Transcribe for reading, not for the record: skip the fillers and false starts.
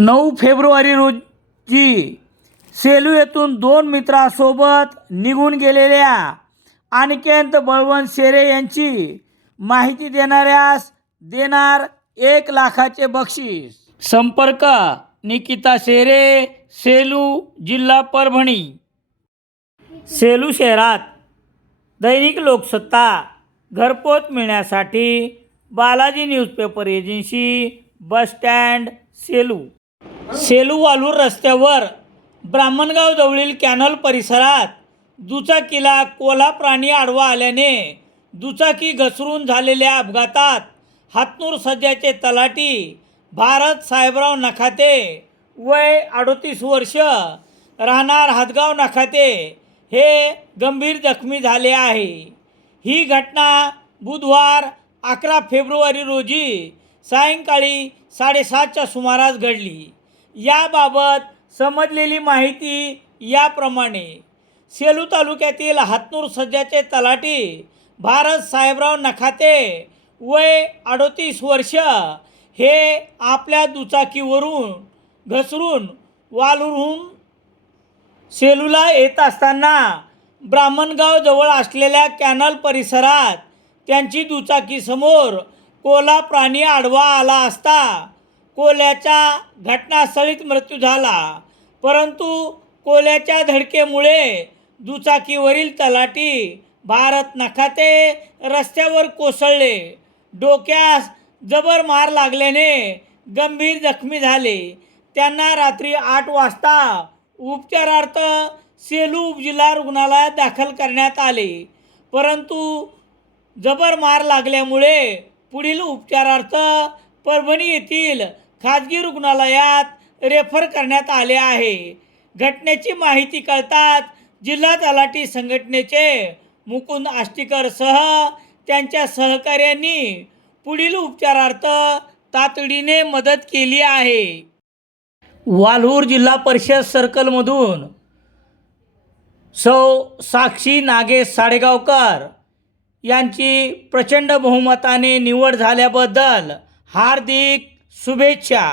9 February रोजी सेलू येथून 2 मित्रांसोबत निघून गेलेल्या अनिकेत बळवंत शेरे यांची माहिती देणाऱ्यास देणार 1 लाखाचे बक्षीस। संपर्क निकिता शेरे, सेलू, जिल्हा परभणी। सेलू शहरात दैनिक लोकसत्ता घरपोच मिळण्यासाठी Balaji newspaper agency, bus stand, Selu. Selu Walur रस्त्यावर ब्राह्मणगाव जवळील कॅनल परिसरात दुचाकीला कोल्हा प्राणी आडवा आल्याने दुचाकी घसरून झालेल्या अपघातात हातनूर सध्याचे तलाठी भारत साहेबराव नखाते वय 38 वर्ष राहणार हातगाव नखाते हे गंभीर जखमी झाले आहे। ही घटना बुधवार 11 फेब्रुवारी रोजी सायंकाळी 7:30च्या सुमारास घडली। याबाबत समजलेली माहिती याप्रमाणे। सेलू तालुक्यातील हातनूर सज्जाचे तलाठी भारत साहेबराव नखाते वय 38 वर्ष हे आपल्या दुचाकीवरून घसरून वालूरहून सेलूला येत असताना ब्राह्मणगाव जवळ असलेल्या कॅनल परिसरात त्यांची दुचाकी समोर कोल्हा प्राणी आडवा आला असता कोल्ह्याचा घटनास्थळीच मृत्यू झाला। परंतु कोल्ह्याच्या धडकेमुळे दुचाकीवरील तलाठी भारत नखाते रस्त्यावर कोसळले। डोक्यास जबर मार लागल्याने गंभीर जखमी झाले। त्यांना रात्री 8 वाजता उपचारार्थ सेलू उपजिल्हा रुग्णालयात दाखल करण्यात आले, परंतु जबर मार लागल्यामुळे पुढील उपचारार्थ परभणी येथील खाजगी रुग्णालयात रेफर करण्यात आले आहे। घटनेची माहिती कळताच जिल्हा तलाठी संघटनेचे मुकुंद आष्टीकर सह त्यांच्या सहकाऱ्यांनी पुढील उपचारार्थ तातडीने मदत केली आहे। वालूर जिल्हा परिषद सर्कलमधून सौ साक्षी नागेश साडेगावकर यांची प्रचंड बहुमताने निवड झाल्याबद्दल हार्दिक शुभेच्छा।